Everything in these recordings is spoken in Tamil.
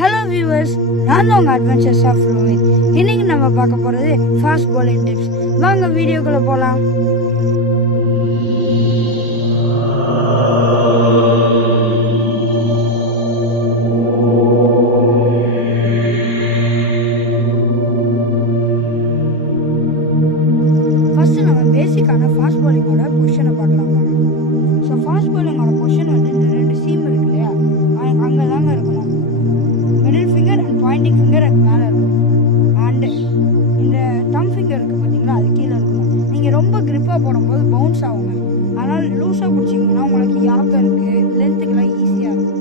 ஹலோ வியூவர்ஸ், நான் தான் உங்கள் அட்வென்ச்சர்ஸ் ஆஃப் ரோஹித். இன்னைக்கு நம்ம பார்க்க போகிறது ஃபாஸ்ட் bowling டிப்ஸ். வாங்க வீடியோக்குள்ளே போகலாம். ஃபர்ஸ்ட் நம்ம பேசிக்கான ஃபாஸ்ட் bowling-ஓட பொசிஷனை பார்க்கலாம். ஸோ ஃபாஸ்ட் bowling-ஓட பொசிஷன் வந்து இந்த ரெண்டு சீம் இருக்கு இல்லையா, அங்கே தாங்க இருக்கணும். Middle finger and Poynting finger அது மேலே இருக்கணும். அண்டு இந்த தம் ஃபிங்கர் இருக்குது பார்த்தீங்களா, அது கீழே இருக்கணும். நீங்கள் ரொம்ப கிரிப்பாக போடும்போது பவுன்ஸ் ஆகுங்க. அதனால் லூஸாக பிடிச்சிங்கன்னா உங்களுக்கு யாக்கருக்கு லென்த்துக்கெல்லாம் ஈஸியாக இருக்கும்.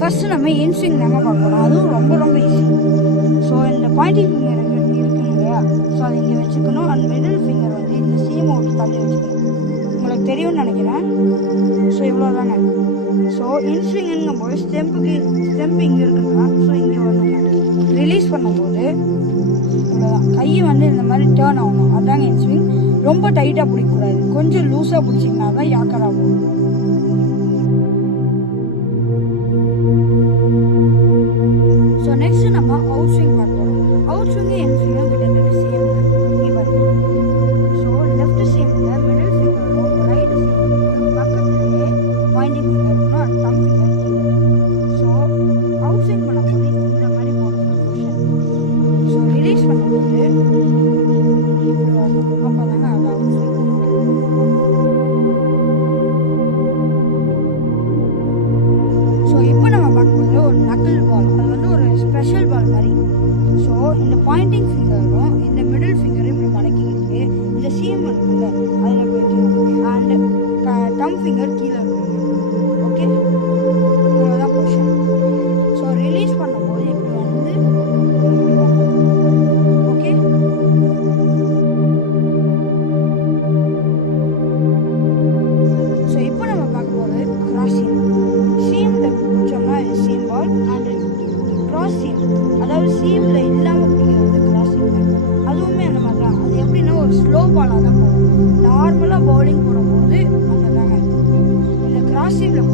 ஃபர்ஸ்ட் நம்ம இன்ஸ்விங் தாங்க பார்க்கணும். அதுவும் ரொம்ப ரொம்ப ஈஸி. ஸோ இந்த பாயிண்டிங் ஃபிங்கர் இருக்குங்க இல்லையா, ஸோ அதை இங்கே வச்சுக்கணும். அண்ட் மிடில் ஃபிங்கர் வந்து இந்த சீமை விட்டு தள்ளி வச்சுக்கணும். உங்களுக்கு தெரியும்னு நினைக்கிறேன். ஸோ இவ்வளோ தாங்க. ஸோ இன்ஸ்விங்குங்கும் போது ஸ்டெம்ப் இங்கே இருக்குன்னா, ஸோ இங்கே வரணுங்க. ரிலீஸ் பண்ணும்போது இவ்வளோதான். கையை வந்து இந்த மாதிரி டேர்ன் ஆகணும். அதாங்க இன்ஸ்விங். ரொம்ப டைட்டாக பிடிக்கக்கூடாது, கொஞ்சம் லூஸாக பிடிச்சிங்கன்னா தான் யாக்கர் ஆகும். ஸோ நெக்ஸ்ட் நம்ம அவுட் ஸ்விங் பார்க்குறோம். அவுட் ஸ்விங்கு என் ஸ்விங்கும் கிட்டத்தட்ட சேம். இங்கே பாருங்க. ஸோ லெஃப்ட் சீமில் மிடில் ஃபிங்கரும் ரைட் சீமில் பக்கத்துலேயே பாயிண்டிங் ஃபிங்கர் இருக்கணும். அண்ட் தம் ஃபிங்கர் கீழே. ஸோ அவுட் ஸ்விங் பண்ணும்போது இந்த மாதிரி போடணும் பொசிஷன். ஸோ ரிலீஸ் பண்ணும்போது இப்படி வரணும். அப்போ தாங்க அது அவுட் ஸ்விங். ஸோ இப்போ நம்ம பார்க்கும்போது ஒரு நக்கிள் பால், அது வந்து ஒரு ஸ்பெஷல் பால் மாதிரி. ஸோ இந்த பாயிண்டிங் ஃபிங்கரும் இந்த மிடில் ஃபிங்கரும் இப்படி மடக்கிக்கிட்டு இந்த சீம் இருக்குல்ல அதில் போய்க்கணும். அண்டு தம் ஃபிங்கர் கீழே இருக்குங்க. ஓகே, இவ்வளோதான் பொசிஷன். ஸோ ரிலீஸ் பண்ணும்போது இப்படி வந்து இப்படி வரணும். ஓகே, ஸோ இப்போ நம்ம பார்க்க போகிறது கிராசிங். சீமில் பிடிச்சோம்னா இது seam ball. And cross seam, அதாவது சீமில் இல்லாமல் பிடிக்கிறது கிராஸ் சீம். அதுவுமே அந்த மாதிரி தான். அது எப்படின்னா ஒரு ஸ்லோ பாலாக தான் போகும். நார்மலாக பவுலிங் போடும்போது அங்கே தாங்க இந்த கிராஸ் சீமில்